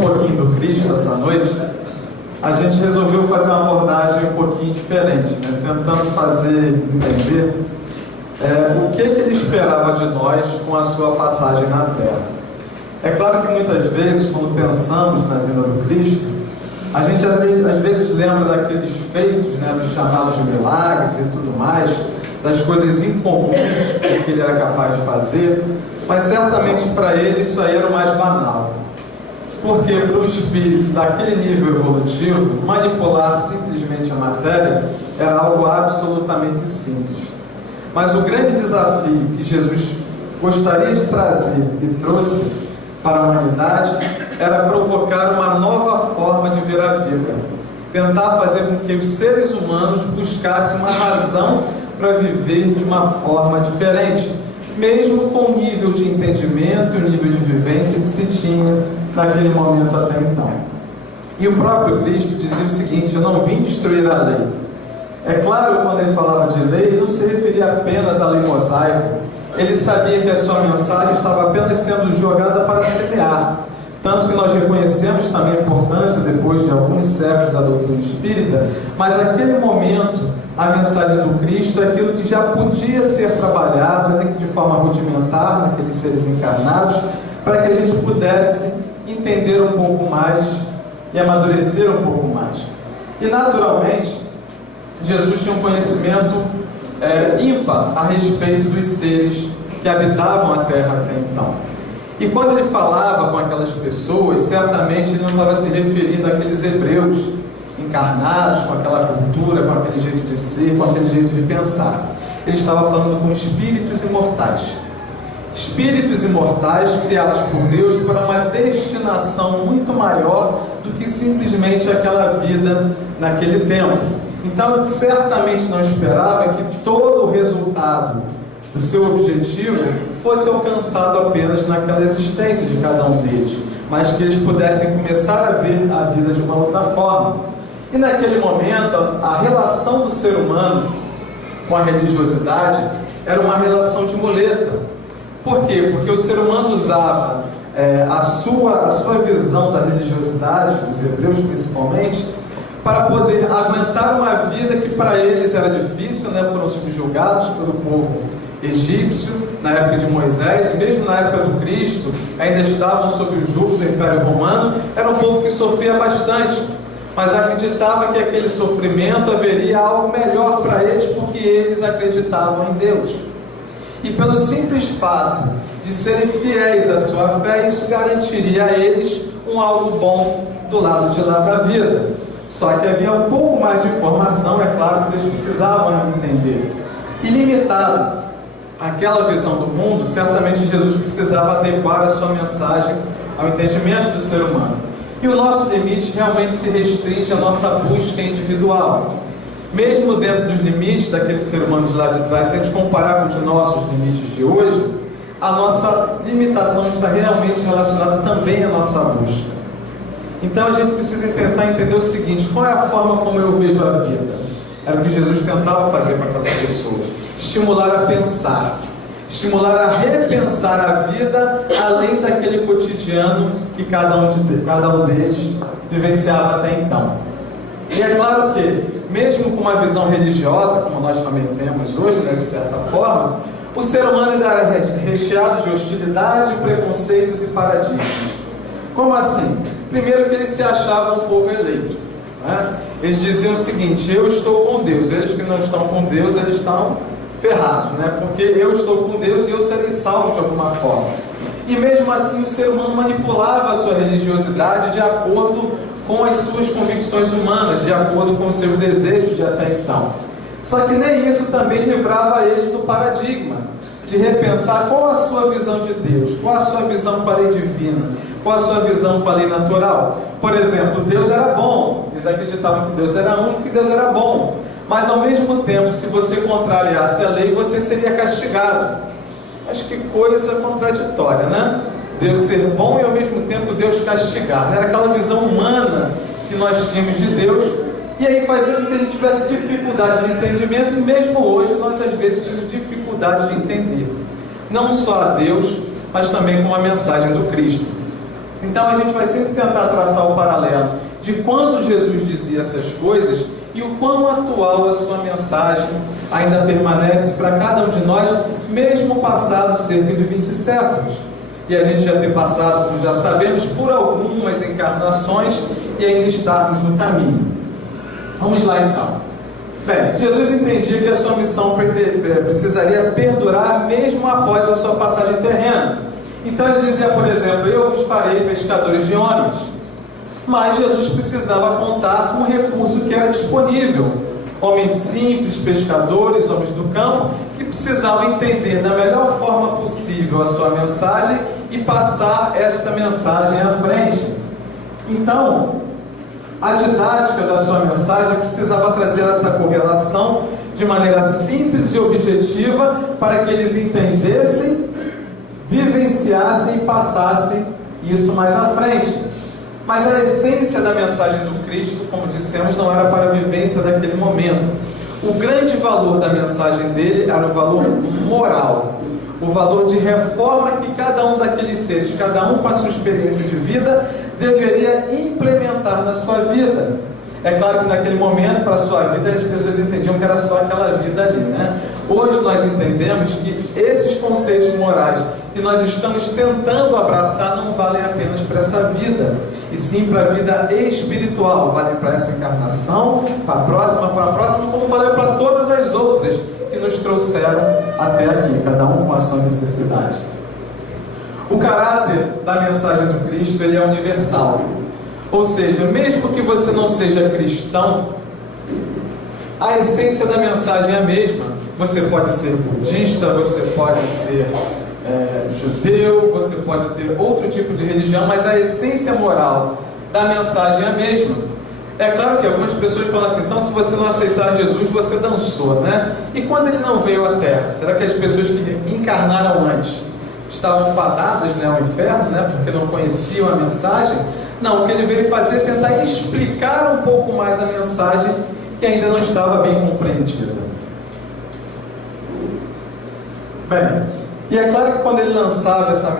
um pouquinho do Cristo essa noite, a gente resolveu fazer uma abordagem um pouquinho diferente, né? Tentando fazer entender o que ele esperava de nós com a sua passagem na Terra. É claro que muitas vezes, quando pensamos na vida do Cristo, a gente às vezes lembra daqueles feitos, né, dos chamados de milagres e tudo mais, das coisas incomuns que ele era capaz de fazer, mas certamente para ele isso aí era o mais banal. Porque para um espírito daquele nível evolutivo, manipular simplesmente a matéria era algo absolutamente simples. Mas o grande desafio que Jesus gostaria de trazer e trouxe para a humanidade era provocar uma nova forma de ver a vida. Tentar fazer com que os seres humanos buscassem uma razão para viver de uma forma diferente, mesmo com o nível de entendimento e o nível de vivência que se tinha naquele momento até então. E o próprio Cristo dizia o seguinte: eu não vim destruir a lei. É claro, quando ele falava de lei, não se referia apenas à lei mosaica. Ele sabia que a sua mensagem estava apenas sendo jogada para semear. Tanto que nós reconhecemos também a importância, depois de alguns séculos da doutrina espírita, mas naquele momento, a mensagem do Cristo é aquilo que já podia ser trabalhado, ainda que de forma rudimentar, naqueles seres encarnados, para que a gente pudesse entender um pouco mais e amadurecer um pouco mais. E naturalmente, Jesus tinha um conhecimento ímpar a respeito dos seres que habitavam a Terra até então. E quando ele falava com aquelas pessoas, certamente ele não estava se referindo àqueles hebreus encarnados, com aquela cultura, com aquele jeito de ser, com aquele jeito de pensar. Ele estava falando com espíritos imortais. Espíritos imortais criados por Deus para uma destinação muito maior do que simplesmente aquela vida naquele tempo. Então, certamente não esperava que todo o resultado do seu objetivo fosse alcançado apenas naquela existência de cada um deles, mas que eles pudessem começar a ver a vida de uma outra forma. E naquele momento, a relação do ser humano com a religiosidade era uma relação de muleta. Por quê? Porque o ser humano usava a sua visão da religiosidade, os hebreus principalmente, para poder aguentar uma vida que para eles era difícil, né? Foram subjugados pelo povo egípcio na época de Moisés, e mesmo na época do Cristo ainda estavam sob o jugo do Império Romano. Era um povo que sofria bastante, mas acreditava que aquele sofrimento haveria algo melhor para eles, porque eles acreditavam em Deus. E pelo simples fato de serem fiéis à sua fé, isso garantiria a eles algo bom do lado de lá da vida. Só que havia um pouco mais de informação, é claro, que eles precisavam entender. Ilimitado àquela visão do mundo, certamente Jesus precisava adequar a sua mensagem ao entendimento do ser humano. E o nosso limite realmente se restringe à nossa busca individual. Mesmo dentro dos limites daquele ser humano de lá de trás, se a gente comparar com os nossos limites de hoje, a nossa limitação está realmente relacionada também à nossa busca. Então a gente precisa tentar entender o seguinte: qual é a forma como eu vejo a vida? Era o que Jesus tentava fazer para aquelas pessoas. Estimular a pensar, estimular a repensar a vida além daquele cotidiano que cada um deles vivenciava até então. E é claro que, mesmo com uma visão religiosa, como nós também temos hoje, né, de certa forma, o ser humano ainda era recheado de hostilidade, preconceitos e paradigmas. Como assim? Primeiro, que eles se achavam um povo eleito, né? Eles diziam o seguinte: eu estou com Deus. Eles que não estão com Deus, eles estão ferrados, né? Porque eu estou com Deus e eu serei salvo de alguma forma. E mesmo assim o ser humano manipulava a sua religiosidade de acordo com as suas convicções humanas, de acordo com os seus desejos de até então. Só que nem isso também livrava eles do paradigma de repensar qual a sua visão de Deus, qual a sua visão com a lei divina, qual a sua visão com a lei natural. Por exemplo, Deus era bom, eles acreditavam que Deus era único e Deus era bom, mas ao mesmo tempo, se você contrariasse a lei, você seria castigado. Acho que coisa contraditória, né? Deus ser bom e ao mesmo tempo Deus castigar. Era aquela visão humana que nós tínhamos de Deus, e aí fazia com que a gente tivesse dificuldade de entendimento, e mesmo hoje nós às vezes temos dificuldade de entender não só a Deus, mas também com a mensagem do Cristo. Então a gente vai sempre tentar traçar o paralelo de quando Jesus dizia essas coisas e o quão atual a sua mensagem ainda permanece para cada um de nós, mesmo passado cerca de 20 séculos. E a gente já ter passado, como já sabemos, por algumas encarnações e ainda estarmos no caminho. Vamos lá então. Bem, Jesus entendia que a sua missão precisaria perdurar mesmo após a sua passagem terrena. Então ele dizia, por exemplo, eu vos farei pescadores de homens. Mas Jesus precisava contar com um recurso que era disponível. Homens simples, pescadores, homens do campo, que precisavam entender da melhor forma possível a sua mensagem e passar esta mensagem à frente. Então, a didática da sua mensagem precisava trazer essa correlação de maneira simples e objetiva para que eles entendessem, vivenciassem e passassem isso mais à frente. Mas a essência da mensagem do Cristo, como dissemos, não era para a vivência daquele momento. O grande valor da mensagem dele era o valor moral, o valor de reforma que cada um daqueles seres, cada um com a sua experiência de vida, deveria implementar na sua vida. É claro que naquele momento, para a sua vida, as pessoas entendiam que era só aquela vida ali, né? Hoje nós entendemos que esses conceitos morais que nós estamos tentando abraçar não valem apenas para essa vida, e sim para a vida espiritual, valem para essa encarnação, para a próxima, como valeu para todas as outras que nos trouxeram até aqui, cada um com a sua necessidade. O caráter da mensagem do Cristo, ele é universal. Ou seja, mesmo que você não seja cristão, a essência da mensagem é a mesma. Você pode ser budista, você pode ser judeu, você pode ter outro tipo de religião, mas a essência moral da mensagem é a mesma. É claro que algumas pessoas falam assim, então se você não aceitar Jesus, você dançou, né? E quando ele não veio à Terra, será que as pessoas que encarnaram antes estavam fadadas, né, ao inferno, né, porque não conheciam a mensagem? Não, o que ele veio fazer é tentar explicar um pouco mais a mensagem que ainda não estava bem compreendida. Bem, e é claro que quando ele lançava essa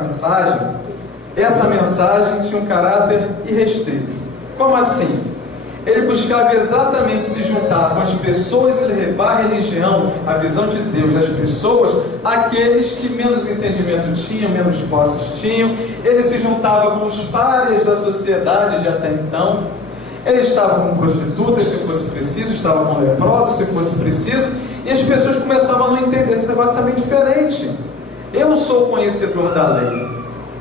mensagem tinha um caráter irrestrito. Como assim? Ele buscava exatamente se juntar com as pessoas, ele levar a religião, a visão de Deus das pessoas, aqueles que menos entendimento tinham, menos posses tinham. Ele se juntava com os párias da sociedade de até então. Ele estava com prostitutas, se fosse preciso, estava com leprosos, se fosse preciso, e as pessoas começavam a não entender, esse negócio está bem diferente. Eu sou conhecedor da lei,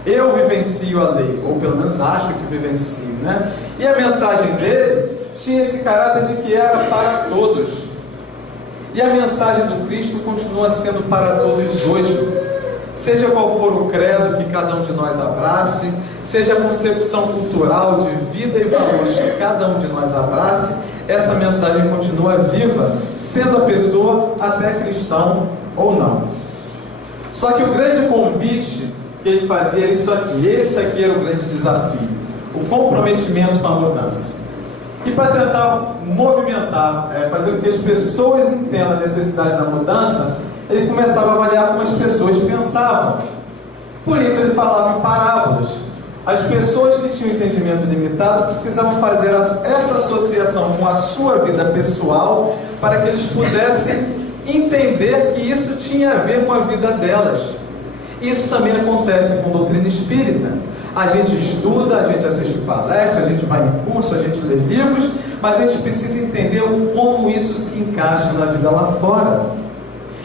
eu vivencio a lei, ou pelo menos acho que vivencio, né? E a mensagem dele tinha esse caráter de que era para todos. E a mensagem do Cristo continua sendo para todos hoje. Seja qual for o credo que cada um de nós abrace, seja a concepção cultural de vida e valores que cada um de nós abrace, essa mensagem continua viva, sendo a pessoa até cristão ou não. Só que o grande convite que ele fazia era isso aqui. Esse aqui era o grande desafio, o comprometimento com a mudança. E para tentar movimentar, fazer com que as pessoas entendam a necessidade da mudança, ele começava a avaliar como as pessoas pensavam. Por isso ele falava em parábolas. As pessoas que tinham entendimento limitado precisavam fazer essa associação com a sua vida pessoal para que eles pudessem entender que isso tinha a ver com a vida delas. Isso também acontece com doutrina espírita. A gente estuda, a gente assiste palestras, a gente vai em curso, a gente lê livros, mas a gente precisa entender como isso se encaixa na vida lá fora.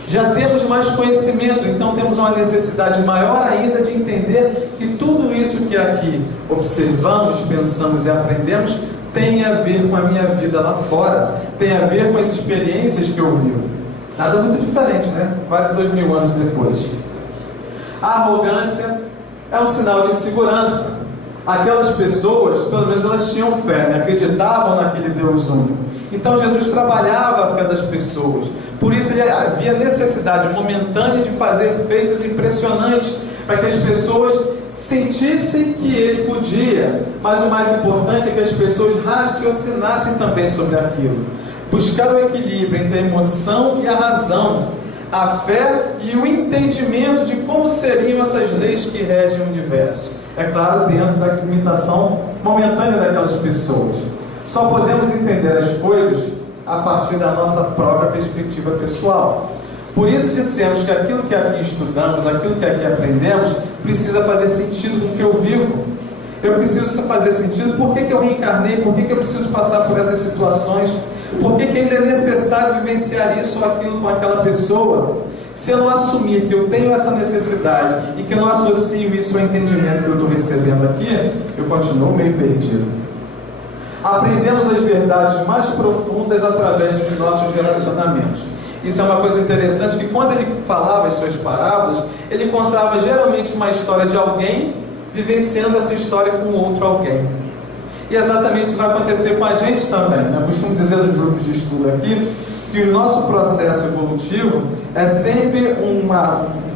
Já temos mais conhecimento, então temos uma necessidade maior ainda de entender que tudo isso que aqui observamos, pensamos e aprendemos tem a ver com a minha vida lá fora, tem a ver com as experiências que eu vivo. Nada muito diferente, né? Quase 2000 anos depois. A arrogância é um sinal de insegurança. Aquelas pessoas, pelo menos elas tinham fé, né? Acreditavam naquele Deus único. Então Jesus trabalhava a fé das pessoas. Por isso ele havia necessidade momentânea de fazer feitos impressionantes para que as pessoas sentissem que ele podia. Mas o mais importante é que as pessoas raciocinassem também sobre aquilo. Buscar o equilíbrio entre a emoção e a razão. a fé e o entendimento de como seriam essas leis que regem o universo. É claro, dentro da limitação momentânea daquelas pessoas. Só podemos entender as coisas a partir da nossa própria perspectiva pessoal. Por isso dissemos que aquilo que aqui estudamos, aquilo que aqui aprendemos, precisa fazer sentido com o que eu vivo. Eu preciso fazer sentido. Por que eu reencarnei? Por que eu preciso passar por essas situações? Por que ainda é necessário vivenciar isso ou aquilo com aquela pessoa? Se eu não assumir que eu tenho essa necessidade e que eu não associo isso ao entendimento que eu estou recebendo aqui, eu continuo meio perdido. Aprendemos as verdades mais profundas através dos nossos relacionamentos. Isso é uma coisa interessante, que quando ele falava as suas parábolas, ele contava geralmente uma história de alguém vivenciando essa história com outro alguém. E exatamente isso vai acontecer com a gente também, né? Eu costumo dizer nos grupos de estudo aqui que o nosso processo evolutivo é sempre um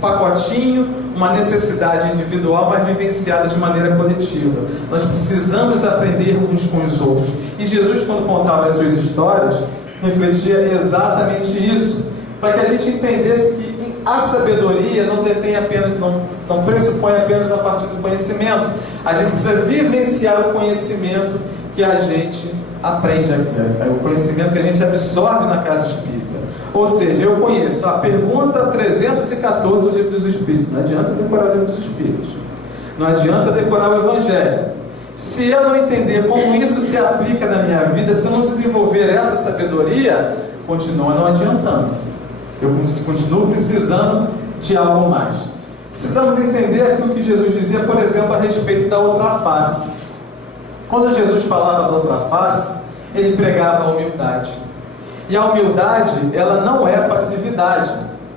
pacotinho, uma necessidade individual, mas vivenciada de maneira coletiva. Nós precisamos aprender uns com os outros. E Jesus, quando contava as suas histórias, refletia exatamente isso, para que a gente entendesse que a sabedoria não detém apenas, não pressupõe apenas a partir do conhecimento. A gente precisa vivenciar o conhecimento que a gente aprende aqui, o conhecimento que a gente absorve na casa espírita. Ou seja, eu conheço a pergunta 314 do Livro dos Espíritos. Não adianta decorar o Livro dos Espíritos, não adianta decorar o Evangelho. Se eu não entender como isso se aplica na minha vida, se eu não desenvolver essa sabedoria, continua não adiantando. Eu continuo precisando de algo mais. Precisamos entender aquilo que Jesus dizia, por exemplo, a respeito da outra face. Quando Jesus falava da outra face, ele pregava a humildade. E a humildade, ela não é passividade.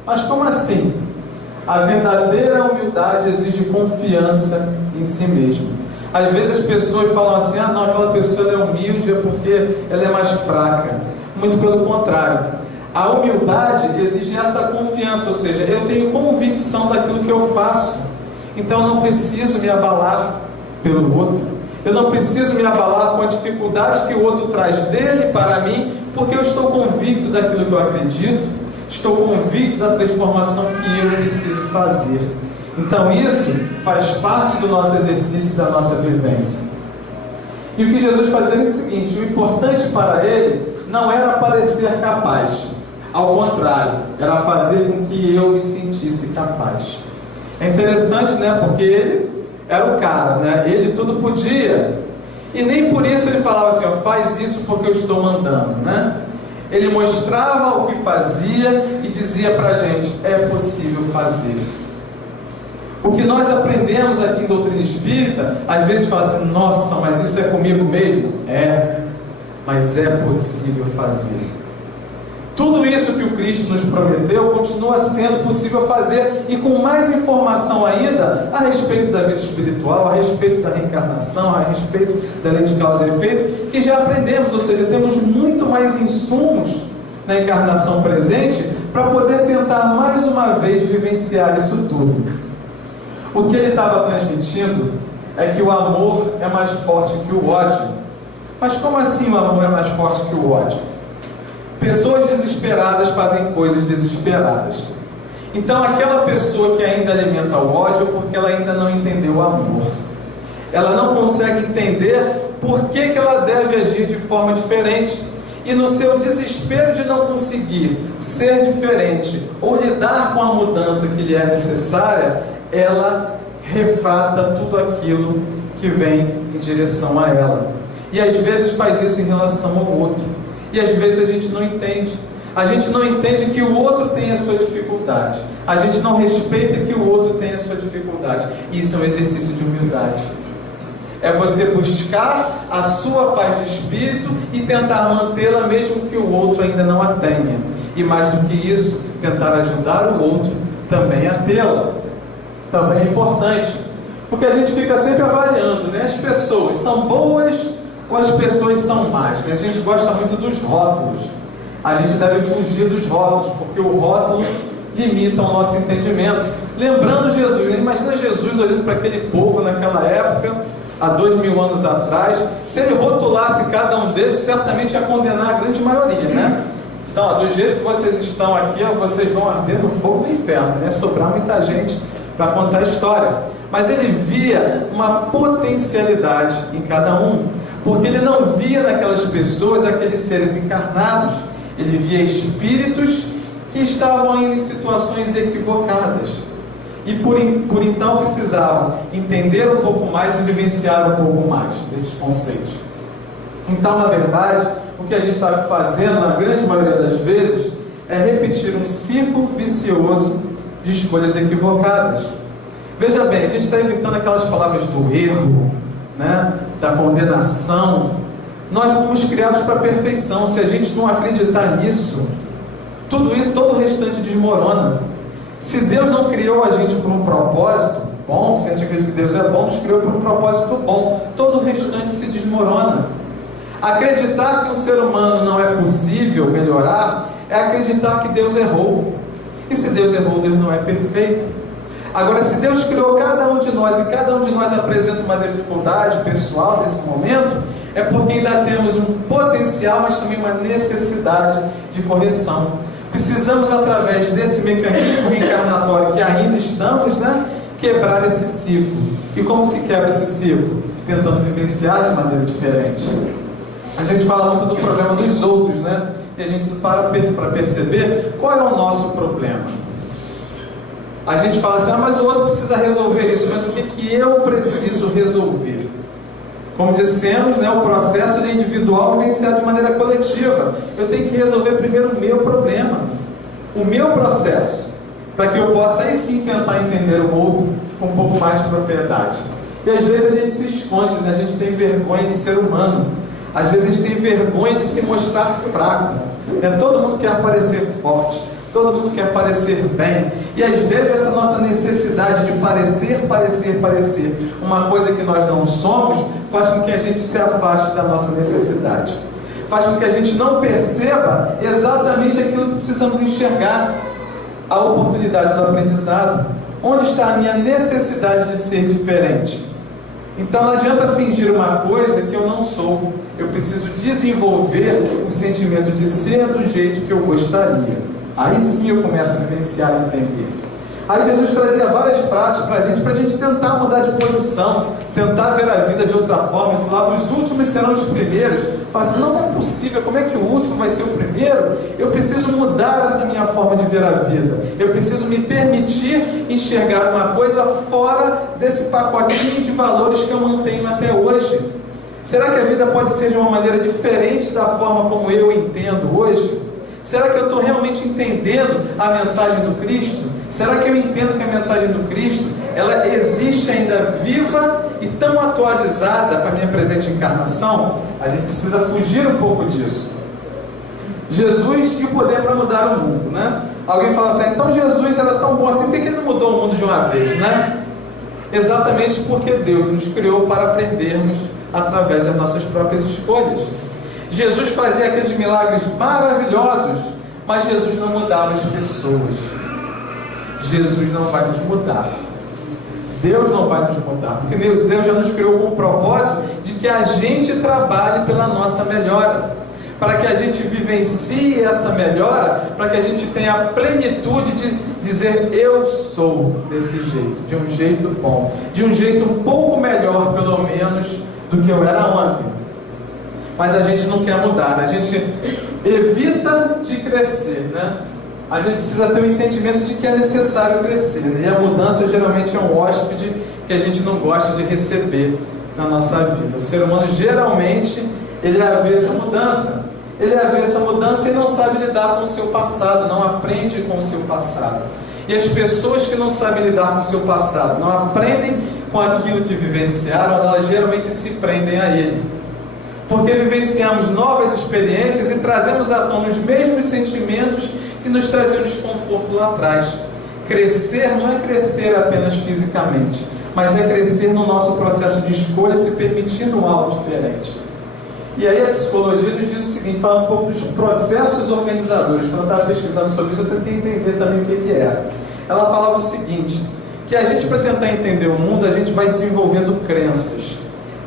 Mas como assim? A verdadeira humildade exige confiança em si mesmo. Às vezes as pessoas falam assim, não, aquela pessoa é humilde é porque ela é mais fraca. Muito pelo contrário. A humildade exige essa confiança, ou seja, eu tenho convicção daquilo que eu faço. Então eu não preciso me abalar pelo outro. Eu não preciso me abalar com a dificuldade que o outro traz dele para mim, porque eu estou convicto daquilo que eu acredito, estou convicto da transformação que eu preciso fazer. Então isso faz parte do nosso exercício, da nossa vivência. E o que Jesus fazia é o seguinte: o importante para ele não era parecer capaz, ao contrário, era fazer com que eu me sentisse capaz. É interessante, né? Porque ele era o cara, né? Ele tudo podia. E nem por isso ele falava assim, faz isso porque eu estou mandando, né? Ele mostrava o que fazia e dizia pra gente, é possível fazer. O que nós aprendemos aqui em doutrina espírita, às vezes fala assim, nossa, mas isso é comigo mesmo? É, mas é possível fazer. Tudo isso que o Cristo nos prometeu continua sendo possível fazer, e com mais informação ainda a respeito da vida espiritual, a respeito da reencarnação, a respeito da lei de causa e efeito, que já aprendemos, ou seja, temos muito mais insumos na encarnação presente para poder tentar mais uma vez vivenciar isso tudo. O que ele estava transmitindo é que o amor é mais forte que o ódio. Mas como assim o amor é mais forte que o ódio? Pessoas desesperadas fazem coisas desesperadas. Então aquela pessoa que ainda alimenta o ódio é porque ela ainda não entendeu o amor. Ela não consegue entender por que ela deve agir de forma diferente. E no seu desespero de não conseguir ser diferente ou lidar com a mudança que lhe é necessária, ela refrata tudo aquilo que vem em direção a ela. E às vezes faz isso em relação ao outro. E às vezes a gente não entende. A gente não entende que o outro tem a sua dificuldade. A gente não respeita que o outro tem a sua dificuldade. Isso é um exercício de humildade. É você buscar a sua paz de espírito e tentar mantê-la mesmo que o outro ainda não a tenha. E mais do que isso, tentar ajudar o outro também a tê-la. Também é importante. Porque a gente fica sempre avaliando, né? As pessoas são boas ou as pessoas são más, né? A gente gosta muito dos rótulos. A gente deve fugir dos rótulos, porque o rótulo limita o nosso entendimento. Lembrando Jesus, imagina Jesus olhando para aquele povo naquela época, há 2000 anos atrás. Se ele rotulasse cada um deles, certamente ia condenar a grande maioria, né? Então, ó, do jeito que vocês estão aqui, ó, vocês vão arder no fogo do inferno, né? Sobrar muita gente para contar a história. Mas ele via uma potencialidade em cada um, porque ele não via naquelas pessoas aqueles seres encarnados, ele via espíritos que estavam ainda em situações equivocadas e por então precisavam entender um pouco mais e vivenciar um pouco mais esses conceitos. Então, na verdade, o que a gente está fazendo, na grande maioria das vezes, é repetir um ciclo vicioso de escolhas equivocadas. Veja bem, a gente está evitando aquelas palavras do erro, né, da condenação. Nós fomos criados para a perfeição. Se a gente não acreditar nisso, tudo isso, todo o restante desmorona. Se Deus não criou a gente por um propósito bom, se a gente acredita que Deus é bom, nos criou por um propósito bom, todo o restante se desmorona. Acreditar que um ser humano não é possível melhorar é acreditar que Deus errou. E se Deus errou, Deus não é perfeito. Agora, se Deus criou cada um de nós e cada um de nós apresenta uma dificuldade pessoal nesse momento, é porque ainda temos um potencial, mas também uma necessidade de correção. Precisamos, através desse mecanismo reencarnatório que ainda estamos, né, quebrar esse ciclo. E como se quebra esse ciclo? Tentando vivenciar de maneira diferente. A gente fala muito do problema dos outros, né? E a gente para perceber qual é o nosso problema. A gente fala assim, mas o outro precisa resolver isso, mas o que eu preciso resolver? Como dissemos, né, o processo é individual vivenciado de maneira coletiva. Eu tenho que resolver primeiro o meu problema, o meu processo, para que eu possa aí sim tentar entender o outro com um pouco mais de propriedade. E às vezes a gente se esconde, né? A gente tem vergonha de ser humano. Às vezes a gente tem vergonha de se mostrar fraco, né? Todo mundo quer parecer forte, todo mundo quer parecer bem. E às vezes essa nossa necessidade de parecer uma coisa que nós não somos, faz com que a gente se afaste da nossa necessidade. Faz com que a gente não perceba exatamente aquilo que precisamos enxergar. A oportunidade do aprendizado. Onde está a minha necessidade de ser diferente? Então não adianta fingir uma coisa que eu não sou. Eu preciso desenvolver o sentimento de ser do jeito que eu gostaria. Aí sim eu começo a vivenciar e entender. Aí Jesus trazia várias frases para a gente tentar mudar de posição, tentar ver a vida de outra forma. Ele falava, os últimos serão os primeiros. Fala assim, não é possível, como é que o último vai ser o primeiro? Eu preciso mudar essa minha forma de ver a vida. Eu preciso me permitir enxergar uma coisa fora desse pacotinho de valores que eu mantenho até hoje. Será que a vida pode ser de uma maneira diferente da forma como eu entendo hoje? Será que eu estou realmente entendendo a mensagem do Cristo? Será que eu entendo que a mensagem do Cristo, ela existe ainda viva e tão atualizada para a minha presente encarnação? A gente precisa fugir um pouco disso. Jesus e o poder para mudar o mundo, né? Alguém fala assim, então Jesus era tão bom assim, por que ele não mudou o mundo de uma vez, né? Exatamente porque Deus nos criou para aprendermos através das nossas próprias escolhas. Jesus fazia aqueles milagres maravilhosos, mas Jesus não mudava as pessoas. Jesus não vai nos mudar. Deus não vai nos mudar, porque Deus já nos criou com o propósito de que a gente trabalhe pela nossa melhora, para que a gente vivencie essa melhora, para que a gente tenha a plenitude de dizer, eu sou desse jeito, de um jeito bom, de um jeito um pouco melhor, pelo menos, do que eu era ontem. Mas a gente não quer mudar, a gente evita de crescer, né? A gente precisa ter o entendimento de que é necessário crescer, né? E a mudança geralmente é um hóspede que a gente não gosta de receber na nossa vida. O ser humano geralmente, ele é avesso à mudança. Ele é avesso à mudança e não sabe lidar com o seu passado, não aprende com o seu passado. E as pessoas que não sabem lidar com o seu passado, não aprendem com aquilo que vivenciaram, elas geralmente se prendem a ele. Porque vivenciamos novas experiências e trazemos à tona os mesmos sentimentos que nos traziam desconforto lá atrás. Crescer não é crescer apenas fisicamente, mas é crescer no nosso processo de escolha, se permitindo algo diferente. E aí a psicologia nos diz o seguinte, fala um pouco dos processos organizadores. Quando eu estava pesquisando sobre isso, eu tentei entender também o que era. Ela falava o seguinte, que a gente, para tentar entender o mundo, a gente vai desenvolvendo crenças.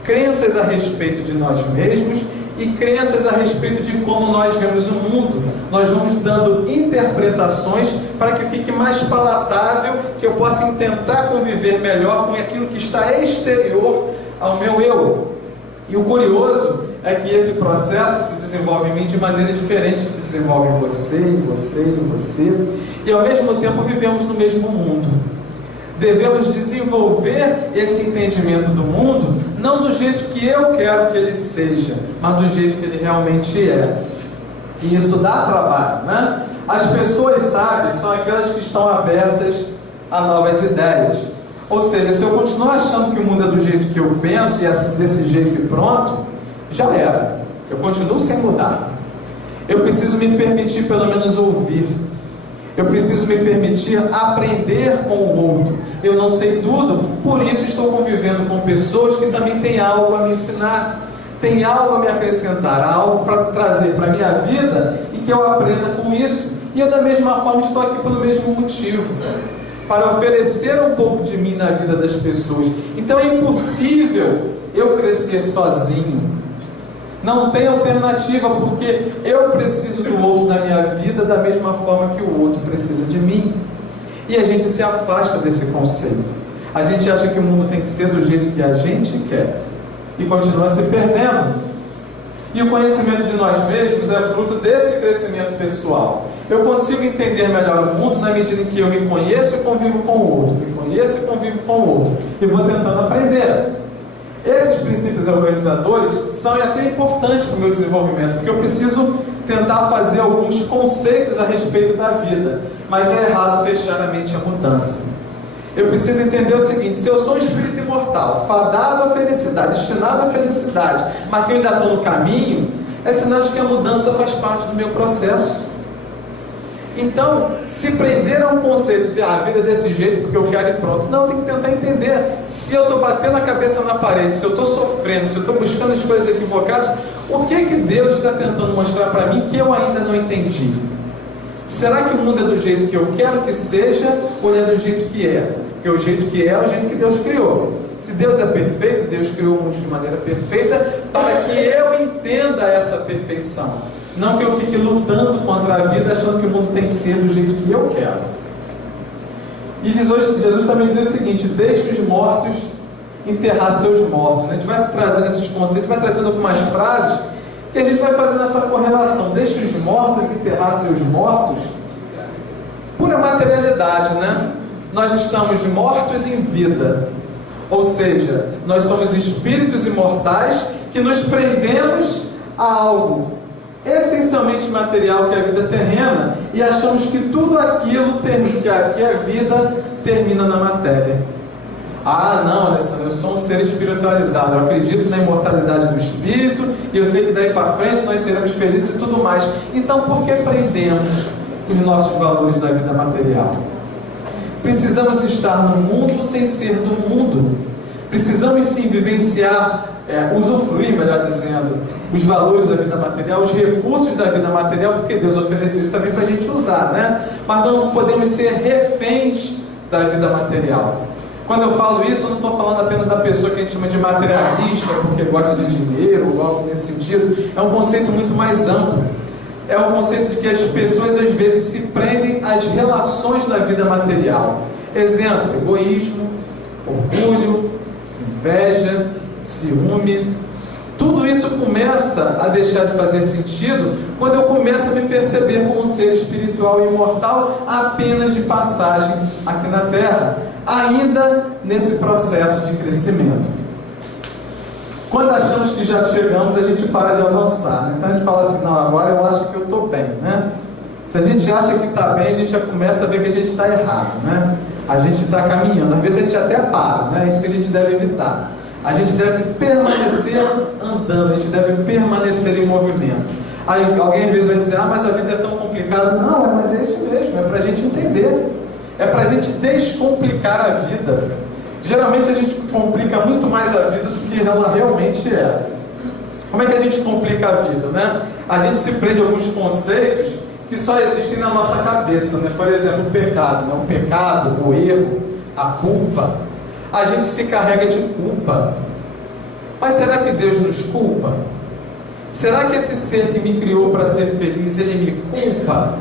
Crenças a respeito de nós mesmos e crenças a respeito de como nós vemos o mundo. nós vamos dando interpretações para que fique mais palatável, que eu possa tentar conviver melhor com aquilo que está exterior ao meu eu. E o curioso é que esse processo se desenvolve em mim de maneira diferente que se desenvolve em você, em você, em você, e ao mesmo tempo vivemos no mesmo mundo. Devemos desenvolver esse entendimento do mundo, não do jeito que eu quero que ele seja, mas do jeito que ele realmente é. E isso dá trabalho, né? As pessoas sábias são aquelas que estão abertas a novas ideias. Ou seja, se eu continuar achando que o mundo é do jeito que eu penso e assim, desse jeito e pronto, já era. Eu continuo sem mudar. Eu preciso me permitir pelo menos ouvir. Eu preciso me permitir aprender com o outro. Eu não sei tudo, por isso estou convivendo com pessoas que também têm algo a me ensinar, têm algo a me acrescentar, algo para trazer para a minha vida e que eu aprenda com isso. E eu da mesma forma estou aqui pelo mesmo motivo, para oferecer um pouco de mim na vida das pessoas. Então é impossível eu crescer sozinho. Não tem alternativa, porque eu preciso do outro na minha vida da mesma forma que o outro precisa de mim. E a gente se afasta desse conceito. A gente acha que o mundo tem que ser do jeito que a gente quer e continua se perdendo. E o conhecimento de nós mesmos é fruto desse crescimento pessoal. Eu consigo entender melhor o mundo na medida em que eu me conheço e convivo com o outro, me conheço e convivo com o outro, e vou tentando aprender. Esses princípios organizadores são até importantes para o meu desenvolvimento, porque eu preciso tentar fazer alguns conceitos a respeito da vida, mas é errado fechar a mente à mudança. Eu preciso entender o seguinte: se eu sou um espírito imortal, fadado à felicidade, destinado à felicidade, mas que eu ainda estou no caminho, é sinal de que a mudança faz parte do meu processo. Então, se prender a um conceito de a vida é desse jeito porque eu quero e pronto, não, tem que tentar entender. Se eu estou batendo a cabeça na parede, se eu estou sofrendo, se eu estou buscando as coisas equivocadas, o que Deus está tentando mostrar para mim que eu ainda não entendi? Será que o mundo é do jeito que eu quero que seja, ou ele é do jeito que é? Porque o jeito que é o jeito que Deus criou. Se Deus é perfeito, Deus criou o mundo de maneira perfeita para que eu entenda essa perfeição. Não que eu fique lutando contra a vida, achando que o mundo tem que ser do jeito que eu quero. E Jesus também diz o seguinte: deixe os mortos enterrar seus mortos. A gente vai trazendo esses conceitos, vai trazendo algumas frases que a gente vai fazendo essa correlação. Deixe os mortos enterrar seus mortos. Pura materialidade, né? Nós estamos mortos em vida. Ou seja, nós somos espíritos imortais que nos prendemos a algo essencialmente material, que é a vida terrena, e achamos que tudo aquilo que é vida termina na matéria. Ah, não, Alessandro, eu sou um ser espiritualizado, eu acredito na imortalidade do espírito, e eu sei que daí para frente nós seremos felizes e tudo mais. Então, por que prendemos os nossos valores da vida material? Precisamos estar no mundo sem ser do mundo. Precisamos sim vivenciar, usufruir, melhor dizendo, os valores da vida material, os recursos da vida material, porque Deus ofereceu isso também para a gente usar, né? Mas não podemos ser reféns da vida material. Quando eu falo isso, eu não estou falando apenas da pessoa que a gente chama de materialista, porque gosta de dinheiro, ou algo nesse sentido. É um conceito muito mais amplo. É um conceito de que as pessoas às vezes se prendem às relações da vida material. Exemplo: egoísmo, orgulho, inveja, ciúme. Tudo isso começa a deixar de fazer sentido quando eu começo a me perceber como um ser espiritual e imortal apenas de passagem aqui na Terra, ainda nesse processo de crescimento. Quando achamos que já chegamos, a gente para de avançar, né? Então a gente fala assim: não, agora eu acho que eu estou bem, né? Se a gente acha que está bem, a gente já começa a ver que a gente está errado, né? A gente está caminhando, às vezes a gente até para, né? Isso que a gente deve evitar. A gente deve permanecer andando, a gente deve permanecer em movimento. Aí alguém às vezes vai dizer: ah, mas a vida é tão complicada. Não, mas é isso mesmo, é para a gente entender, é para a gente descomplicar a vida. Geralmente a gente complica muito mais a vida do que ela realmente é. Como é que a gente complica a vida, né? A gente se prende a alguns conceitos que só existem na nossa cabeça, né? Por exemplo, o pecado, né? O pecado, o erro, a culpa. A gente se carrega de culpa. Mas será que Deus nos culpa? Será que esse ser que me criou para ser feliz, ele me culpa?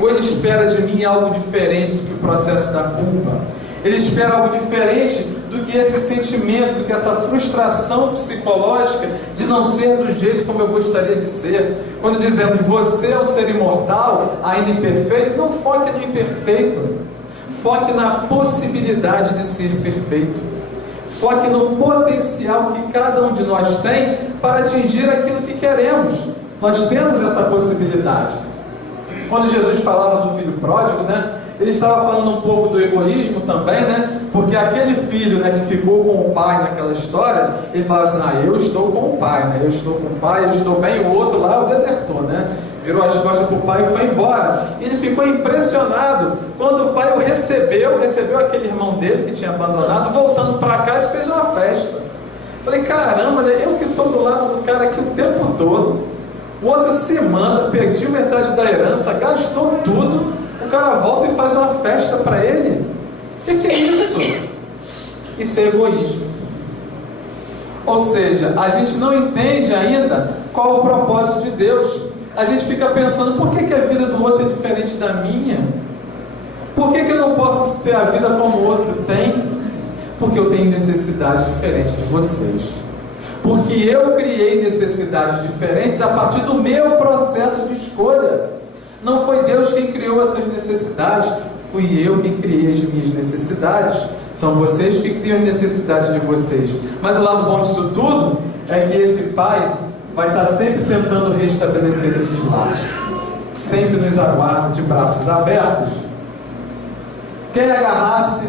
Ou ele espera de mim algo diferente do que o processo da culpa? Ele espera algo diferente do que esse sentimento, do que essa frustração psicológica de não ser do jeito como eu gostaria de ser. Quando dizemos, você é um ser imortal, ainda imperfeito, não foque no imperfeito. Foque na possibilidade de ser imperfeito. Foque no potencial que cada um de nós tem para atingir aquilo que queremos. Nós temos essa possibilidade. Quando Jesus falava do filho pródigo, ele estava falando um pouco do egoísmo também, porque aquele filho, que ficou com o pai naquela história, ele falava assim, eu estou com o pai, eu estou com o pai, eu estou bem, o outro lá o desertou, virou as costas para o pai e foi embora. E ele ficou impressionado quando o pai o recebeu aquele irmão dele que tinha abandonado, voltando para casa e fez uma festa. Falei, caramba, eu que estou do lado do cara aqui o tempo todo, o outro se manda, perdi metade da herança, gastou tudo, o cara volta e faz uma festa para ele. O que é isso? Isso é egoísmo. Ou seja, a gente não entende ainda qual o propósito de Deus. A gente fica pensando, por que a vida do outro é diferente da minha? Por que eu não posso ter a vida como o outro tem? Porque eu tenho necessidades diferentes de vocês. Porque eu criei necessidades diferentes a partir do meu processo de escolha. Não foi Deus quem criou essas necessidades, fui eu quem criei as minhas necessidades. São vocês que criam as necessidades de vocês. Mas o lado bom disso tudo é que esse pai vai estar sempre tentando restabelecer esses laços. Sempre nos aguarda de braços abertos. Quem agarrar-se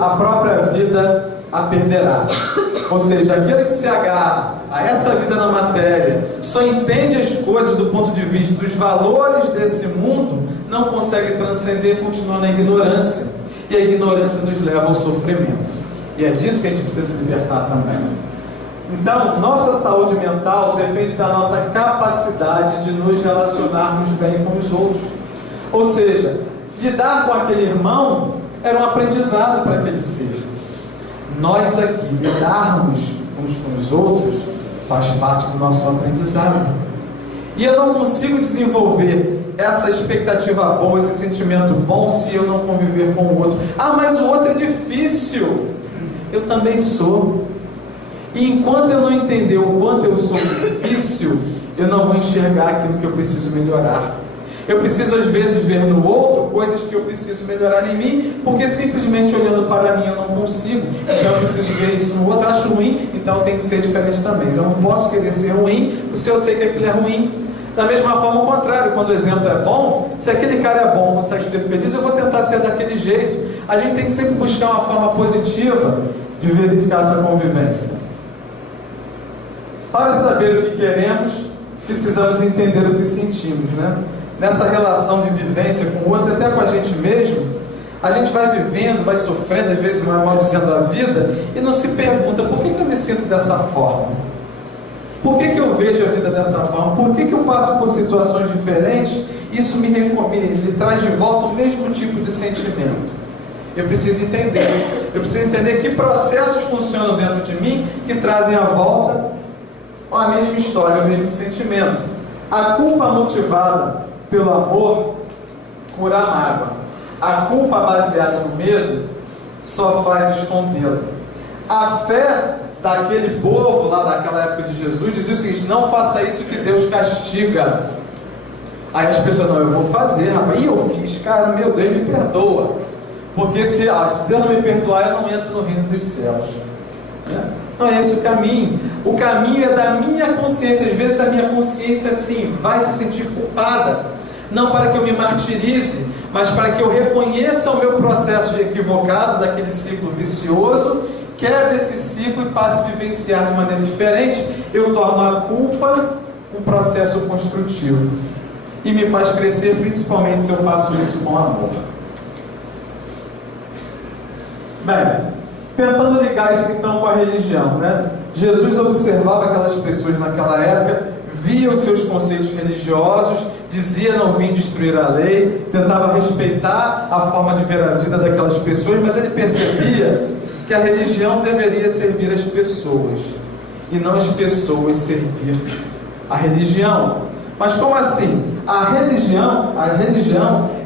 à própria vida a perderá. Ou seja, aquele que se agarra a essa vida na matéria, só entende as coisas do ponto de vista dos valores desse mundo, não consegue transcender e continua na ignorância. E a ignorância nos leva ao sofrimento. E é disso que a gente precisa se libertar também. Então, nossa saúde mental depende da nossa capacidade de nos relacionarmos bem com os outros. Ou seja, lidar com aquele irmão era um aprendizado para aquele ser. Nós aqui, lidarmos uns com os outros, faz parte do nosso aprendizado. E eu não consigo desenvolver essa expectativa boa, esse sentimento bom, se eu não conviver com o outro. Mas o outro é difícil. Eu também sou. E enquanto eu não entender o quanto eu sou difícil, eu não vou enxergar aquilo que eu preciso melhorar. Eu preciso às vezes ver no outro coisas que eu preciso melhorar em mim, porque simplesmente olhando para mim eu não consigo. Então eu preciso ver isso no outro, eu acho ruim, então tem que ser diferente também. Eu não posso querer ser ruim se eu sei que aquilo é ruim. Da mesma forma, o contrário, quando o exemplo é bom, se aquele cara é bom, consegue ser feliz, eu vou tentar ser daquele jeito. A gente tem que sempre buscar uma forma positiva de verificar essa convivência. Para saber o que queremos, precisamos entender o que sentimos, Nessa relação de vivência com o outro, até com a gente mesmo, a gente vai vivendo, vai sofrendo, às vezes vai maldizendo a vida, e não se pergunta, por que eu me sinto dessa forma? Por que eu vejo a vida dessa forma? Por que eu passo por situações diferentes? Isso me traz de volta o mesmo tipo de sentimento. Eu preciso entender que processos funcionam dentro de mim que trazem à volta a mesma história, o mesmo sentimento. A culpa motivada pelo amor cura a mágoa. A culpa baseada no medo só faz escondê-la. A fé daquele povo lá daquela época de Jesus dizia o seguinte: não faça isso que Deus castiga. Aí as pessoas, não, eu vou fazer, rapaz. E eu fiz, cara, meu Deus, me perdoa. Porque se Deus não me perdoar, eu não entro no reino dos céus. Não é esse o caminho. O caminho é da minha consciência. Às vezes a minha consciência, sim, vai se sentir culpada. Não para que eu me martirize, mas para que eu reconheça o meu processo de equivocado, daquele ciclo vicioso, quebre esse ciclo e passe a vivenciar de maneira diferente. Eu torno a culpa um processo construtivo. E me faz crescer, principalmente se eu faço isso com amor. Bem, tentando ligar isso então com a religião, Jesus observava aquelas pessoas naquela época, via os seus conceitos religiosos, dizia não vim destruir a lei, tentava respeitar a forma de ver a vida daquelas pessoas, mas ele percebia que a religião deveria servir as pessoas, e não as pessoas servir a religião. Mas como assim? A religião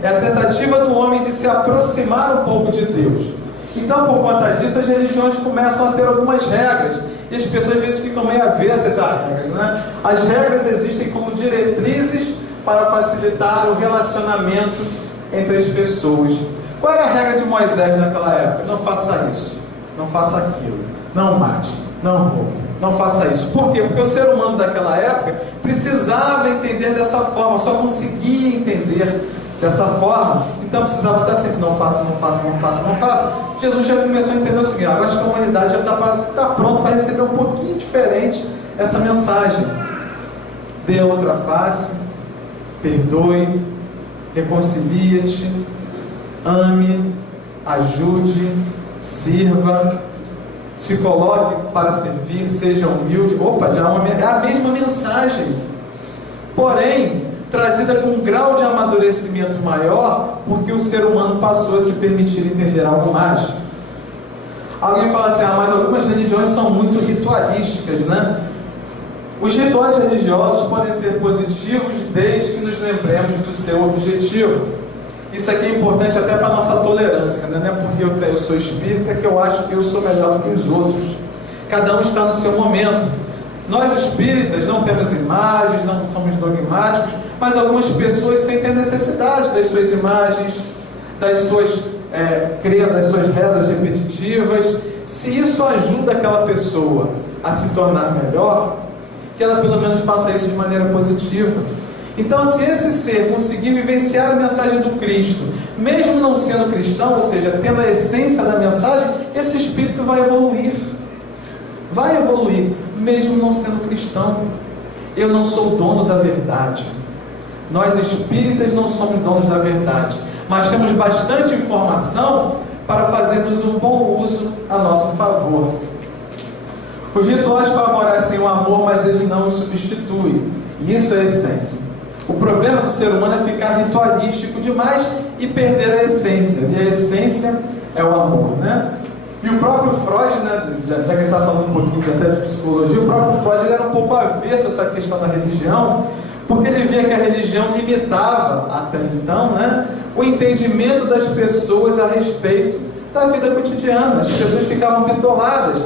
é a tentativa do homem de se aproximar um pouco de Deus. Então, por conta disso, as religiões começam a ter algumas regras. E as pessoas às vezes ficam meio avessas às regras, né? As regras existem como diretrizes para facilitar o relacionamento entre as pessoas. Qual era a regra de Moisés naquela época? Não faça isso, não faça aquilo, não mate, não roube, não faça isso. Por quê? Porque o ser humano daquela época precisava entender dessa forma, só conseguia entender dessa forma. Então precisava estar sempre, não faça, não faça, não faça, não faça. Jesus já começou a entender o seguinte: agora acho que a humanidade já está pronta para receber um pouquinho diferente essa mensagem. Dê a outra face, perdoe, reconcilie-te, ame, ajude, sirva, se coloque para servir, seja humilde. Opa, já é a mesma mensagem, porém trazida com um grau de amadurecimento maior, porque o ser humano passou a se permitir entender algo mais. Alguém fala assim: mas algumas religiões são muito ritualísticas, né? Os rituais religiosos podem ser positivos desde que nos lembremos do seu objetivo. Isso aqui é importante até para a nossa tolerância, né? Não é porque eu sou espírita que eu acho que eu sou melhor do que os outros. Cada um está no seu momento. Nós espíritas não temos imagens, não somos dogmáticos, mas algumas pessoas sentem a necessidade das suas imagens, das suas rezas repetitivas. Se isso ajuda aquela pessoa a se tornar melhor, que ela pelo menos faça isso de maneira positiva. Então, se esse ser conseguir vivenciar a mensagem do Cristo, mesmo não sendo cristão, ou seja, tendo a essência da mensagem, esse espírito vai evoluir, mesmo não sendo cristão. Eu não sou dono da verdade. Nós espíritas não somos donos da verdade, mas temos bastante informação para fazermos um bom uso a nosso favor. Os rituais favorecem o amor, mas eles não o substituem. E isso é a essência. O problema do ser humano é ficar ritualístico demais e perder a essência. E a essência é o amor, né? E o próprio Freud, né, já que ele está falando um pouquinho até de psicologia, o próprio Freud ele era um pouco avesso a essa questão da religião, porque ele via que a religião limitava, até então, né, o entendimento das pessoas a respeito da vida cotidiana. As pessoas ficavam bitoladas.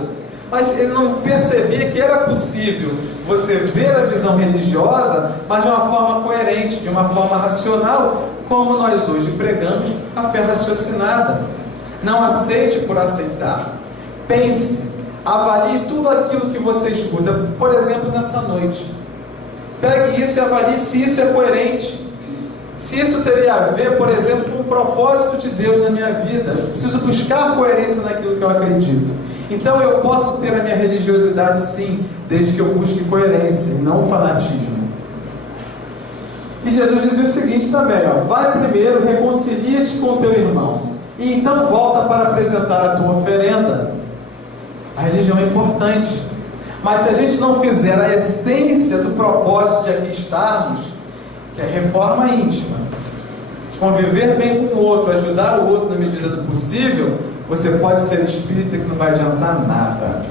Mas ele não percebia que era possível você ver a visão religiosa, mas de uma forma coerente, de uma forma racional, como nós hoje pregamos a fé raciocinada. Não aceite por aceitar. Pense, avalie tudo aquilo que você escuta. Por exemplo, nessa noite, pegue isso e avalie se isso é coerente, se isso teria a ver, por exemplo, com o propósito de Deus na minha vida. Eu preciso buscar coerência naquilo que eu acredito. Então eu posso ter a minha religiosidade sim, desde que eu busque coerência e não fanatismo. E Jesus dizia o seguinte também, vai primeiro, reconcilia-te com o teu irmão, e então volta para apresentar a tua oferenda. A religião é importante, mas se a gente não fizer a essência do propósito de aqui estarmos, que é reforma íntima, conviver bem com o outro, ajudar o outro na medida do possível, você pode ser espírita que não vai adiantar nada.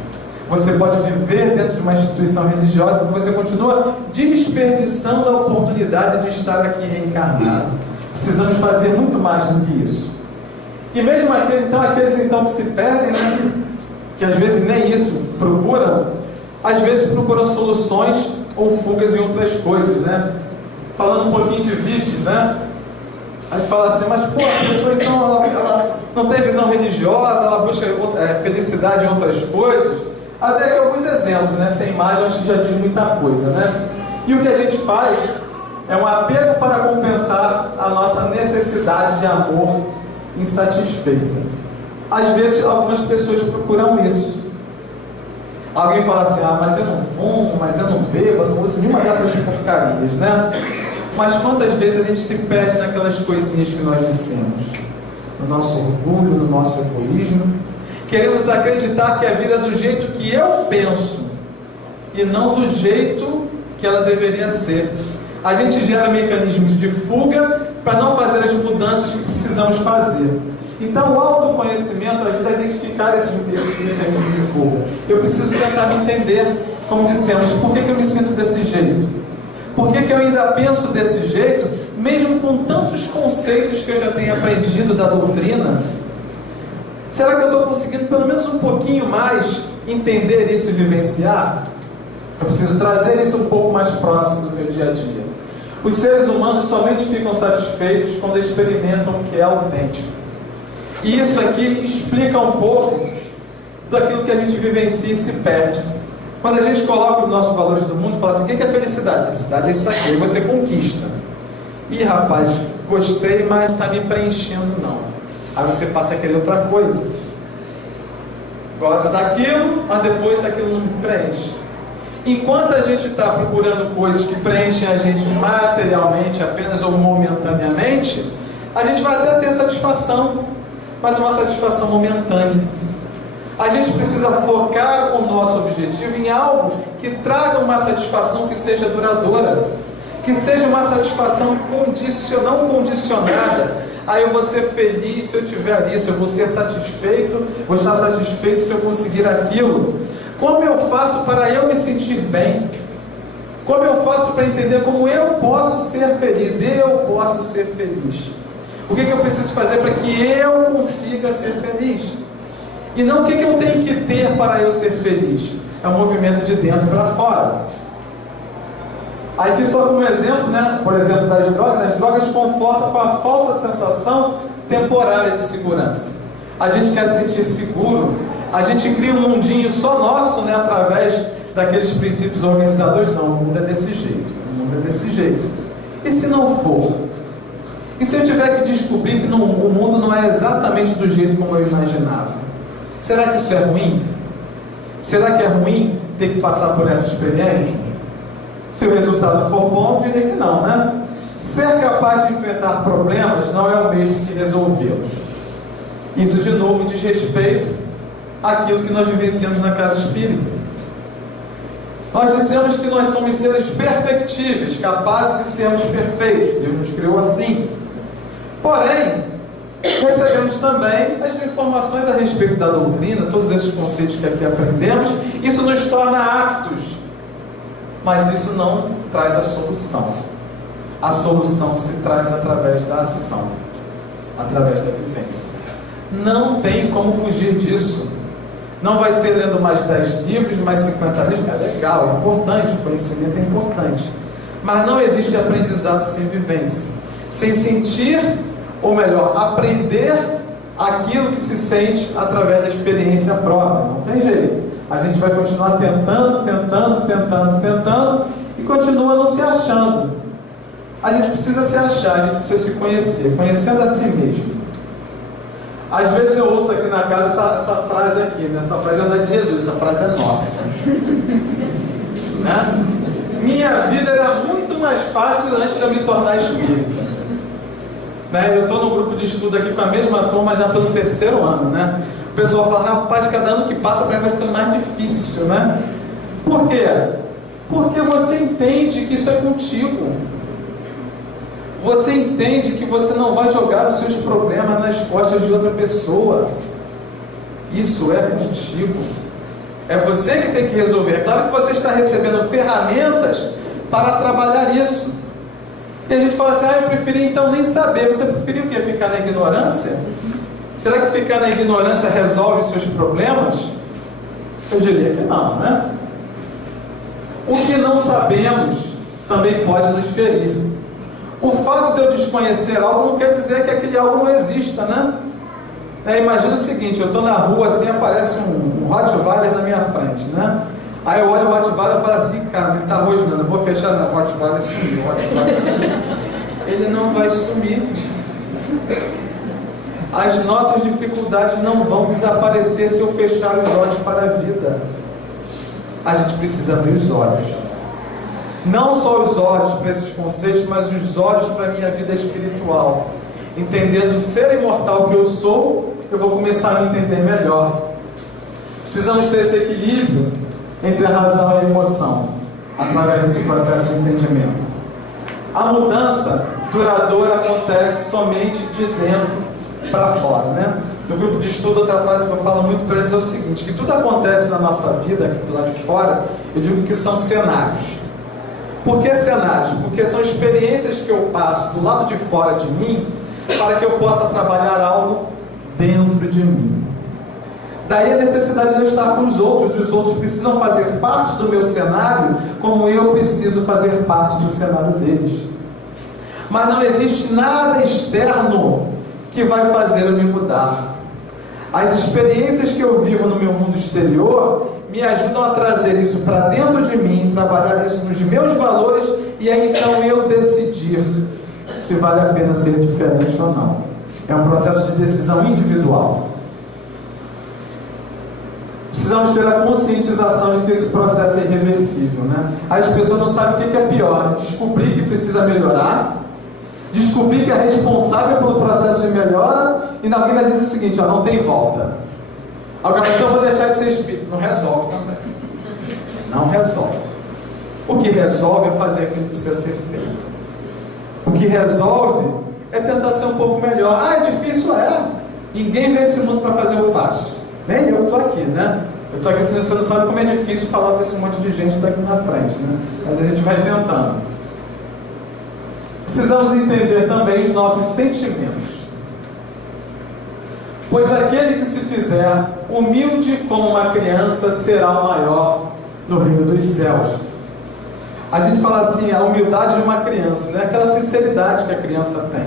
Você pode viver dentro de uma instituição religiosa que você continua desperdiçando a oportunidade de estar aqui reencarnado. Precisamos fazer muito mais do que isso. E mesmo aqueles que se perdem, né, que às vezes nem isso procuram, às vezes procuram soluções ou fugas em outras coisas, né? Falando um pouquinho de vícios, né? A gente fala assim, mas pô, a pessoa então ela não tem visão religiosa, ela busca felicidade em outras coisas. Até que alguns exemplos, né? Sem imagem acho que já diz muita coisa, né? E o que a gente faz é um apego para compensar a nossa necessidade de amor insatisfeita. Às vezes algumas pessoas procuram isso. Alguém fala assim, mas eu não fumo, mas eu não bebo, eu não uso nenhuma dessas porcarias, né? Mas quantas vezes a gente se perde naquelas coisinhas que nós dissemos? No nosso orgulho, no nosso egoísmo. Queremos acreditar que a vida é do jeito que eu penso e não do jeito que ela deveria ser. A gente gera mecanismos de fuga para não fazer as mudanças que precisamos fazer. Então o autoconhecimento ajuda a identificar esses mecanismos de fuga. Eu preciso tentar me entender, como dissemos, por que eu me sinto desse jeito? Por que eu ainda penso desse jeito, mesmo com tantos conceitos que eu já tenho aprendido da doutrina? Será que eu estou conseguindo pelo menos um pouquinho mais entender isso e vivenciar? Eu preciso trazer isso um pouco mais próximo do meu dia a dia. Os seres humanos somente ficam satisfeitos quando experimentam o que é autêntico. E isso aqui explica um pouco daquilo que a gente vivencia e se perde. Quando a gente coloca os nossos valores do mundo, fala assim: o que é felicidade? Felicidade é isso aqui, aí você conquista. Ih, rapaz, gostei, mas não está me preenchendo não. Aí você passa a querer outra coisa. Gosta daquilo, mas depois aquilo não me preenche. Enquanto a gente está procurando coisas que preenchem a gente materialmente apenas ou momentaneamente, a gente vai até ter satisfação, mas uma satisfação momentânea. A gente precisa focar o nosso objetivo em algo que traga uma satisfação que seja duradoura, que seja uma satisfação não condicionada. Aí eu vou ser feliz se eu tiver isso, eu vou ser satisfeito, vou estar satisfeito se eu conseguir aquilo. Como eu faço para eu me sentir bem? Como eu faço para entender como eu posso ser feliz? Eu posso ser feliz. O que eu preciso fazer para que eu consiga ser feliz? E não o que eu tenho que ter para eu ser feliz. É um movimento de dentro para fora. Aqui só como exemplo, por exemplo das drogas, as drogas confortam com a falsa sensação temporária de segurança. A gente quer se sentir seguro, a gente cria um mundinho só nosso, através daqueles princípios organizadores. Não, o mundo é desse jeito, o mundo é desse jeito. E se não for? E se eu tiver que descobrir que o mundo não é exatamente do jeito como eu imaginava? Será que isso é ruim? Será que é ruim ter que passar por essa experiência? Se o resultado for bom, eu diria que não, Ser capaz de enfrentar problemas não é o mesmo que resolvê-los. Isso, de novo, diz respeito àquilo que nós vivenciamos na casa espírita. Nós dissemos que nós somos seres perfectíveis, capazes de sermos perfeitos. Deus nos criou assim. Porém, recebemos também as informações a respeito da doutrina, todos esses conceitos que aqui aprendemos. Isso nos torna aptos. Mas isso não traz a solução. A solução se traz através da ação, através da vivência. Não tem como fugir disso. Não vai ser lendo mais 10 livros, mais 50 livros. É legal, é importante, o conhecimento é importante. Mas não existe aprendizado sem vivência. Sem sentir, ou melhor, aprender aquilo que se sente através da experiência própria. Não tem jeito. A gente vai continuar tentando e continua não se achando. A gente precisa se achar, a gente precisa se conhecer, conhecendo a si mesmo. Às vezes eu ouço aqui na casa essa frase aqui, essa frase não é de Jesus, essa frase é nossa. Minha vida era muito mais fácil antes de eu me tornar espírita. Eu estou no grupo de estudo aqui com a mesma turma já pelo 3º ano, O pessoal fala: rapaz, cada ano que passa vai ficando mais difícil, Por quê? Porque você entende que isso é contigo. Você entende que você não vai jogar os seus problemas nas costas de outra pessoa. Isso é contigo. É você que tem que resolver. É claro que você está recebendo ferramentas para trabalhar isso. E a gente fala assim: eu preferi então nem saber. Você preferiu o quê? Ficar na ignorância? Será que ficar na ignorância resolve os seus problemas? Eu diria que não, O que não sabemos também pode nos ferir. O fato de eu desconhecer algo não quer dizer que aquele algo não exista, Imagina o seguinte: eu estou na rua assim, aparece um Rottweiler na minha frente, Aí eu olho o Rottweiler e falo assim: cara, ele está rosnando, eu vou fechar, não, o Rottweiler sumiu, Ele não vai sumir. As nossas dificuldades não vão desaparecer se eu fechar os olhos para a vida. A gente precisa abrir os olhos. Não só os olhos para esses conceitos, mas os olhos para a minha vida espiritual. Entendendo o ser imortal que eu sou, eu vou começar a me entender melhor. Precisamos ter esse equilíbrio entre a razão e a emoção, através desse processo de entendimento. A mudança duradoura acontece somente de dentro para fora, No grupo de estudo, outra frase que eu falo muito para eles é o seguinte: que tudo acontece na nossa vida, aqui do lado de fora, eu digo que são cenários. Por que cenários? Porque são experiências que eu passo do lado de fora de mim para que eu possa trabalhar algo dentro de mim. Daí a necessidade de eu estar com os outros, e os outros precisam fazer parte do meu cenário, como eu preciso fazer parte do cenário deles. Mas não existe nada externo que vai fazer eu me mudar. As experiências que eu vivo no meu mundo exterior me ajudam a trazer isso para dentro de mim, trabalhar isso nos meus valores, e aí então eu decidir se vale a pena ser diferente ou não. É um processo de decisão individual. Precisamos ter a conscientização de que esse processo é irreversível, né? As pessoas não sabem o que é pior: descobrir que precisa melhorar, descobrir que é responsável pelo processo de melhora, e na vida diz o seguinte: ó, não tem volta. Alguém fala, então eu vou deixar de ser espírito. Não resolve também. Não resolve. O que resolve é fazer aquilo que precisa ser feito. O que resolve é tentar ser um pouco melhor. Ah, é difícil? É. Ninguém vem esse mundo para fazer o fácil. Nem eu estou aqui, né? Eu estou aqui, você não sabe como é difícil falar para esse monte de gente que está aqui na frente, né? Mas a gente vai tentando. Precisamos entender também os nossos sentimentos. Pois aquele que se fizer humilde como uma criança será o maior no reino dos céus. A gente fala assim, a humildade de uma criança, né? Aquela sinceridade que a criança tem.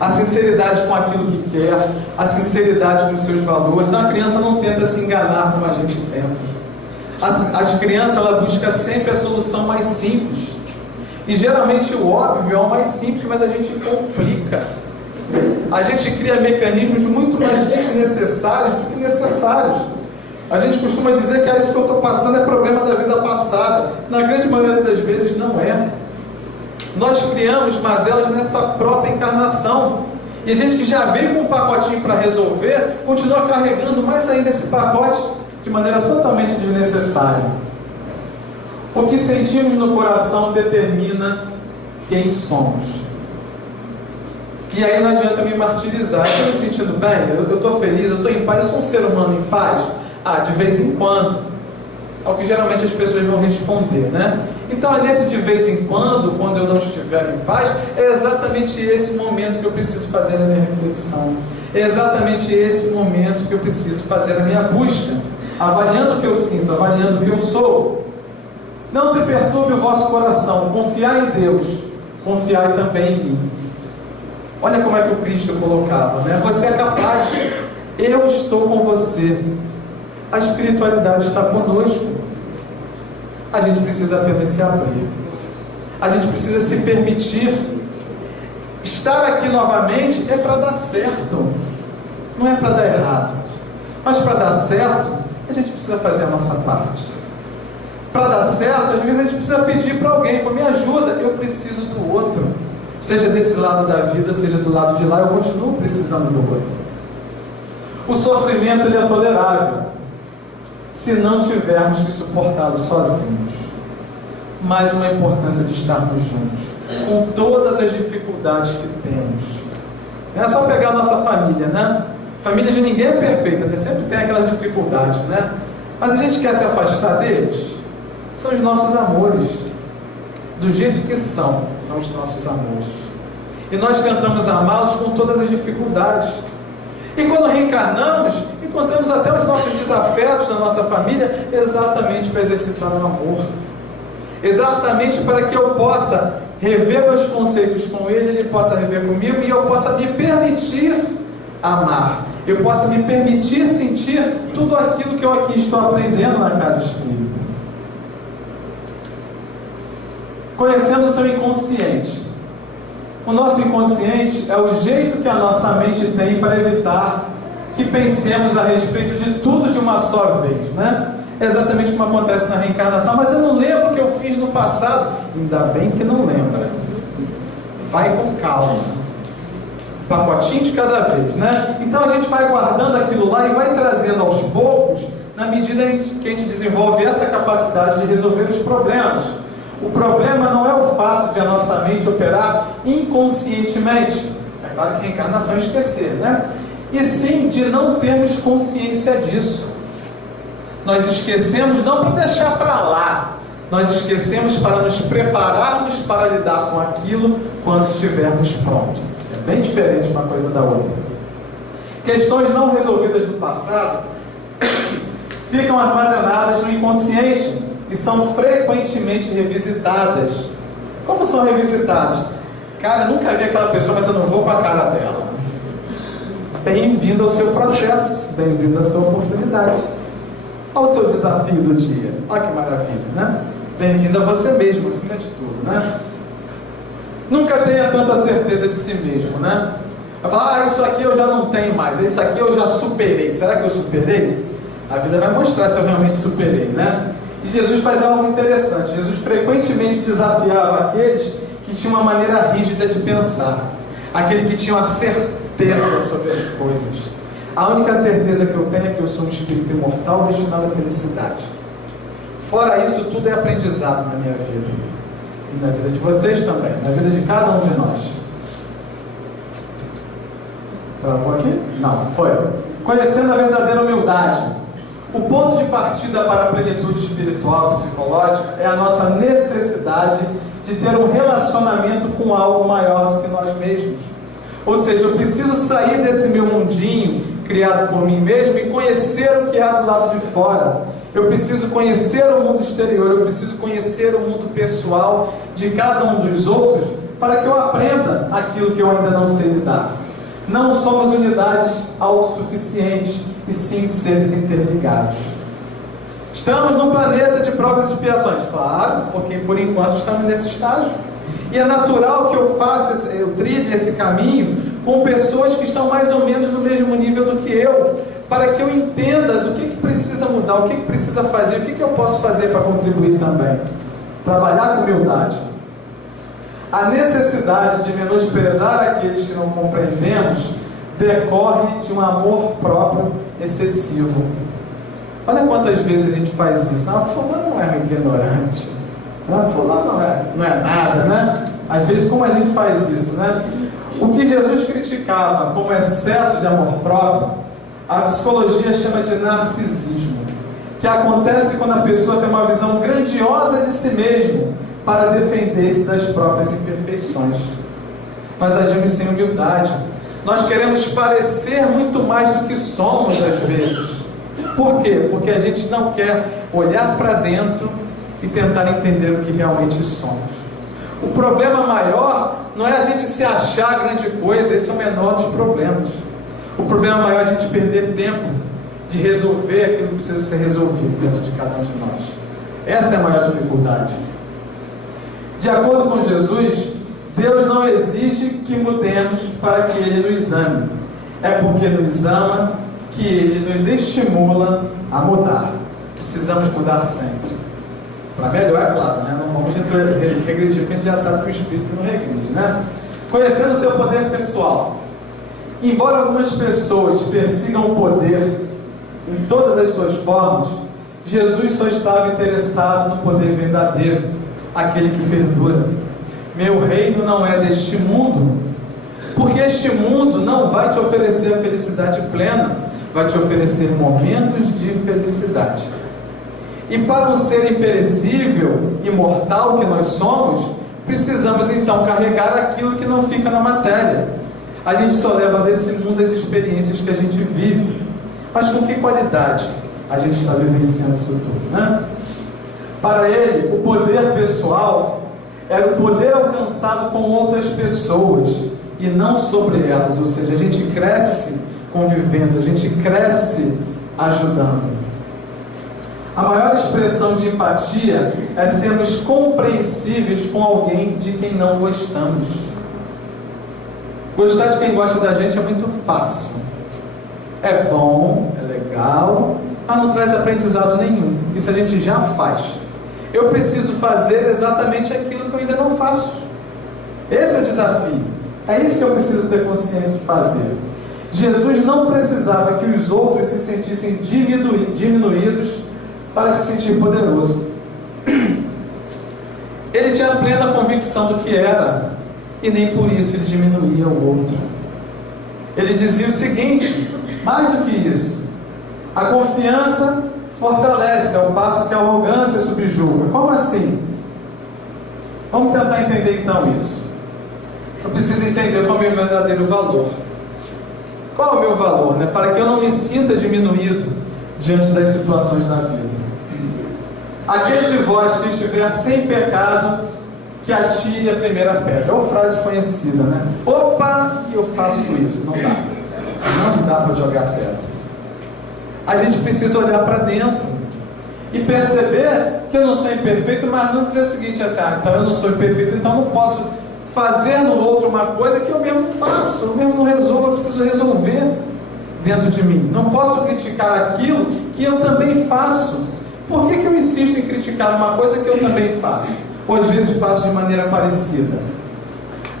A sinceridade com aquilo que quer, a sinceridade com os seus valores. Uma criança não tenta se enganar como a gente tenta. As crianças, ela busca sempre a solução mais simples. E geralmente o óbvio é o mais simples, mas a gente complica. A gente cria mecanismos muito mais desnecessários do que necessários. A gente costuma dizer que isso que eu estou passando é problema da vida passada. Na grande maioria das vezes não é. Nós criamos mazelas nessa própria encarnação. E a gente que já veio com um pacotinho para resolver, continua carregando mais ainda esse pacote de maneira totalmente desnecessária. O que sentimos no coração determina quem somos. E aí não adianta me martirizar. Eu estou me sentindo bem, eu estou feliz, eu estou em paz, eu sou um ser humano em paz? Ah, de vez em quando. É o que geralmente as pessoas vão responder, né? Então é nesse de vez em quando eu não estiver em paz, é exatamente esse momento que eu preciso fazer a minha reflexão. É exatamente esse momento que eu preciso fazer a minha busca, avaliando o que eu sinto, avaliando o que eu sou. Não se perturbe o vosso coração, confiai em Deus, confiai também em mim. Olha como é que o Cristo colocava, né? Você é capaz, eu estou com você. A espiritualidade está conosco. A gente precisa apenas se abrir. A gente precisa se permitir. Estar aqui novamente é para dar certo, não é para dar errado. Mas para dar certo, a gente precisa fazer a nossa parte. Para dar certo, às vezes a gente precisa pedir para alguém: me ajuda, eu preciso do outro. Seja desse lado da vida, seja do lado de lá, eu continuo precisando do outro. O sofrimento, ele é tolerável se não tivermos que suportá-lo sozinhos. Mais uma importância de estarmos juntos, com todas as dificuldades que temos. Não é só pegar a nossa família, né? Família de ninguém é perfeita, né? Sempre tem aquelas dificuldades, né? Mas a gente quer se afastar deles? São os nossos amores. Do jeito que são os nossos amores. E nós tentamos amá-los com todas as dificuldades. E quando reencarnamos, encontramos até os nossos desafetos na nossa família, exatamente para exercitar o amor. Exatamente para que eu possa rever meus conceitos com ele possa rever comigo, e eu possa me permitir amar. Eu possa me permitir sentir tudo aquilo que eu aqui estou aprendendo na casa espírita. Conhecendo o seu inconsciente. O nosso inconsciente é o jeito que a nossa mente tem para evitar que pensemos a respeito de tudo de uma só vez, né? É exatamente como acontece na reencarnação. Mas eu não lembro o que eu fiz no passado. Ainda bem que não lembra. Vai com calma. Pacotinho de cada vez, né? Então a gente vai guardando aquilo lá e vai trazendo aos poucos, na medida em que a gente desenvolve essa capacidade de resolver os problemas. O problema não é o fato de a nossa mente operar inconscientemente. É claro que a reencarnação é esquecer, né? E sim de não termos consciência disso. Nós esquecemos não para deixar para lá. nós esquecemos para nos prepararmos para lidar com aquilo quando estivermos prontos. É bem diferente uma coisa da outra. Questões não resolvidas do passado ficam armazenadas no inconsciente e são frequentemente revisitadas. Como são revisitadas? Cara, eu nunca vi aquela pessoa, mas eu não vou com a cara dela. Bem-vindo ao seu processo, bem-vindo à sua oportunidade, ao seu desafio do dia. Olha que maravilha, né? Bem-vindo a você mesmo, acima de tudo, né? Nunca tenha tanta certeza de si mesmo, né? Vai falar, isso aqui eu já não tenho mais, isso aqui eu já superei. Será que eu superei? A vida vai mostrar se eu realmente superei, né? E Jesus faz algo interessante. Jesus frequentemente desafiava aqueles que tinham uma maneira rígida de pensar, aquele que tinha uma certeza sobre as coisas. A única certeza que eu tenho é que eu sou um espírito imortal destinado à felicidade. Fora isso, tudo é aprendizado na minha vida. E na vida de vocês também, na vida de cada um de nós. Travou aqui? Não, foi. Conhecendo a verdadeira humildade. O ponto de partida para a plenitude espiritual e psicológica é a nossa necessidade de ter um relacionamento com algo maior do que nós mesmos. Ou seja, eu preciso sair desse meu mundinho criado por mim mesmo e conhecer o que há do lado de fora. Eu preciso conhecer o mundo exterior, eu preciso conhecer o mundo pessoal de cada um dos outros para que eu aprenda aquilo que eu ainda não sei lidar. Não somos unidades autossuficientes, e sim seres interligados. Estamos num planeta de provas e expiações, claro, porque por enquanto estamos nesse estágio. E é natural que eu trilhe esse caminho com pessoas que estão mais ou menos no mesmo nível do que eu, para que eu entenda do que precisa mudar, o que precisa fazer, o que eu posso fazer para contribuir também. Trabalhar com humildade. A necessidade de menosprezar aqueles que não compreendemos decorre de um amor próprio excessivo. Olha quantas vezes a gente faz isso. Não, fulano não é um ignorante. Não, fulano não é nada, né? Às vezes, como a gente faz isso, né? O que Jesus criticava como excesso de amor próprio, a psicologia chama de narcisismo, que acontece quando a pessoa tem uma visão grandiosa de si mesmo para defender-se das próprias imperfeições. Nós agimos sem humildade. Nós queremos parecer muito mais do que somos às vezes. Por quê? Porque a gente não quer olhar para dentro e tentar entender o que realmente somos. O problema maior não é a gente se achar grande coisa, esse é o menor dos problemas. O problema maior é a gente perder tempo de resolver aquilo que precisa ser resolvido dentro de cada um de nós. Essa é a maior dificuldade. De acordo com Jesus, Deus não exige que mudemos para que Ele nos ame. É porque nos ama que Ele nos estimula a mudar. Precisamos mudar sempre. Para melhor, é claro, né? Não vamos regredir, porque a gente já sabe que o Espírito não regride, né? Conhecendo o seu poder pessoal. Embora algumas pessoas persigam o poder em todas as suas formas, Jesus só estava interessado no poder verdadeiro, aquele que perdura. Meu reino não é deste mundo, porque este mundo não vai te oferecer a felicidade plena, vai te oferecer momentos de felicidade. E para um ser imperecível, imortal que nós somos, precisamos então carregar aquilo que não fica na matéria. A gente só leva desse mundo as experiências que a gente vive. Mas com que qualidade a gente está vivenciando isso tudo, né? Para ele, o poder pessoal era o poder alcançado com outras pessoas e não sobre elas. Ou seja, a gente cresce convivendo, a gente cresce ajudando. A maior expressão de empatia é sermos compreensíveis com alguém de quem não gostamos. Gostar de quem gosta da gente é muito fácil. É bom, é legal, mas não traz aprendizado nenhum. Isso a gente já faz. Eu preciso fazer exatamente aquilo que eu ainda não faço. Esse é o desafio. É isso que eu preciso ter consciência de fazer. Jesus não precisava que os outros se sentissem diminuídos para se sentir poderoso. Ele tinha plena convicção do que era, e nem por isso ele diminuía o outro. Ele dizia o seguinte, mais do que isso: a confiança fortalece, ao passo que a arrogância subjuga. Como assim? Vamos tentar entender então isso. Eu preciso entender qual é o meu verdadeiro valor. Qual é o meu valor, né? Para que eu não me sinta diminuído diante das situações da vida. Aquele de vós que estiver sem pecado, que atire a primeira pedra. É uma frase conhecida, né? Opa, e eu faço isso. Não dá. Não dá para jogar pedra. A gente precisa olhar para dentro e perceber que eu não sou imperfeito, mas não dizer o seguinte, assim, então eu não sou imperfeito, então não posso fazer no outro uma coisa que eu mesmo não faço, eu mesmo não resolvo, eu preciso resolver dentro de mim. Não posso criticar aquilo que eu também faço. Por que eu insisto em criticar uma coisa que eu também faço? Ou às vezes faço de maneira parecida?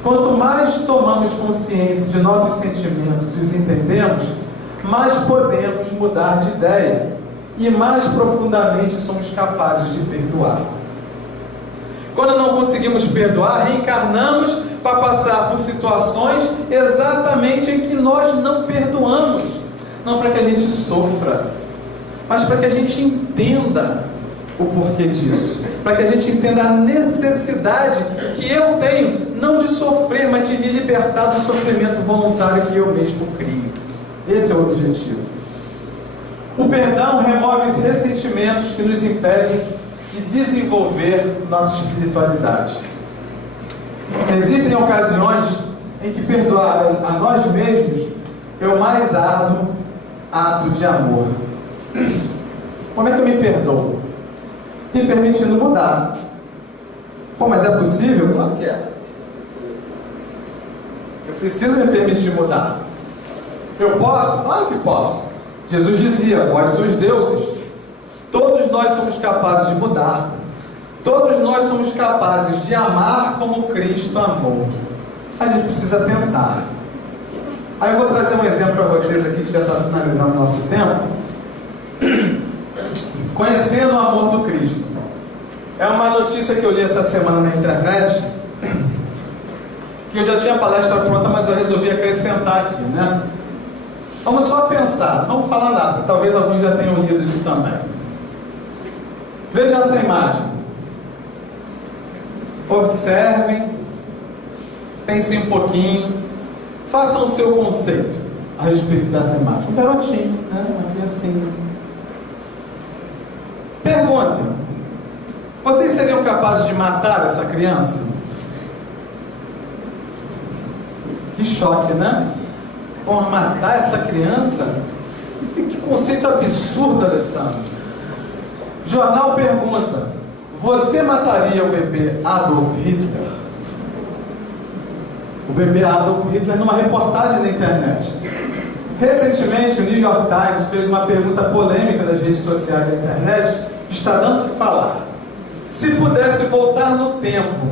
Quanto mais tomamos consciência de nossos sentimentos e os entendemos, mais podemos mudar de ideia e mais profundamente somos capazes de perdoar. Quando não conseguimos perdoar, reencarnamos para passar por situações exatamente em que nós não perdoamos. Não para que a gente sofra, mas para que a gente entenda o porquê disso. Para que a gente entenda a necessidade que eu tenho, não de sofrer, mas de me libertar do sofrimento voluntário que eu mesmo crio. Esse é o objetivo. O perdão remove os ressentimentos que nos impedem de desenvolver nossa espiritualidade. Existem ocasiões em que perdoar a nós mesmos é o mais árduo ato de amor. Como é que eu me perdoo? Me permitindo mudar. Pô, mas é possível? Claro que é. Eu preciso me permitir mudar. Eu posso? Claro que posso. Jesus dizia, vós sois deuses. Todos nós somos capazes de mudar. Todos nós somos capazes de amar como Cristo amou. A gente precisa tentar. Aí eu vou trazer um exemplo para vocês aqui, que já está finalizando o nosso tempo. Conhecendo o amor do Cristo. É uma notícia que eu li essa semana na internet, que eu já tinha a palestra pronta, mas eu resolvi acrescentar aqui, né? Vamos só pensar, não vamos falar nada, talvez alguns já tenham lido isso também. Vejam essa imagem. Observem, pensem um pouquinho, façam o seu conceito a respeito dessa imagem. Um garotinho, né? Uma criancinha. Perguntem, vocês seriam capazes de matar essa criança? Que choque, né? Vamos matar essa criança? Que conceito absurdo, Alessandro. Jornal pergunta, você mataria o bebê Adolf Hitler? O bebê Adolf Hitler numa reportagem na internet. Recentemente o New York Times fez uma pergunta polêmica das redes sociais da internet, que está dando o que falar. Se pudesse voltar no tempo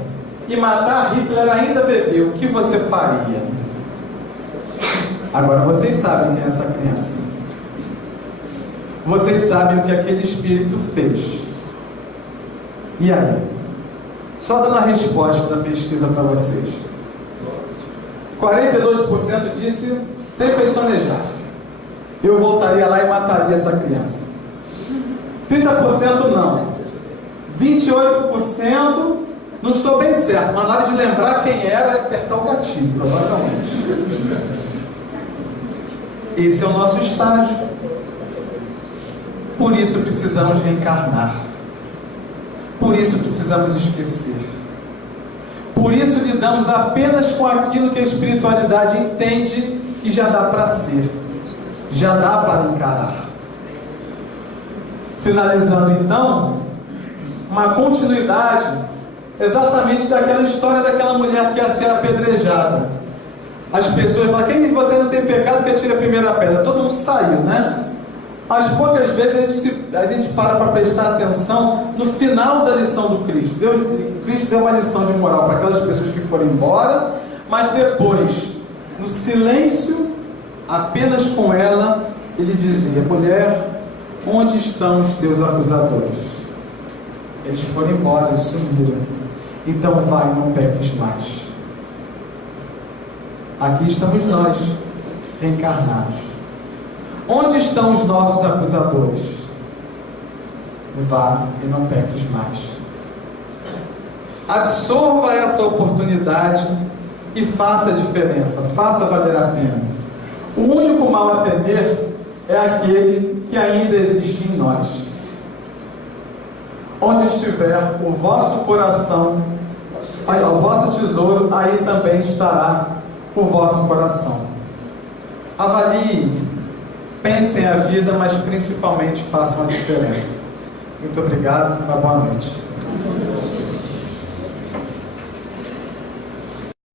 e matar Hitler ainda bebê, o que você faria? Agora vocês sabem quem é essa criança. Vocês sabem o que aquele espírito fez. E aí? Só dando a resposta da pesquisa para vocês. 42% disse, sem pestanejar, eu voltaria lá e mataria essa criança. 30% não. 28% não estou bem certo, mas na hora de lembrar quem era, apertar o gatilho, provavelmente. Esse é o nosso estágio. Por isso precisamos reencarnar. Por isso precisamos esquecer. Por isso lidamos apenas com aquilo que a espiritualidade entende que já dá para ser, já dá para encarar. Finalizando então, uma continuidade exatamente daquela história daquela mulher que ia ser apedrejada. As pessoas falam, quem de vocês não tem pecado que atire a primeira pedra? Todo mundo saiu, né? Mas poucas vezes a gente para prestar atenção no final da lição do Cristo. Cristo deu uma lição de moral para aquelas pessoas que foram embora, mas depois, no silêncio, apenas com ela, ele dizia, mulher, onde estão os teus acusadores? Eles foram embora, eles sumiram. Então vai, não peques mais. Aqui estamos nós, reencarnados. Onde estão os nossos acusadores? vá e não peques mais. Absorva essa oportunidade e faça a diferença, faça valer a pena. O único mal a temer é aquele que ainda existe em nós. Onde estiver o vosso coração, o vosso tesouro, aí também estará o vosso coração. Avaliem, pensem a vida, mas principalmente façam a diferença. Muito obrigado, uma boa noite.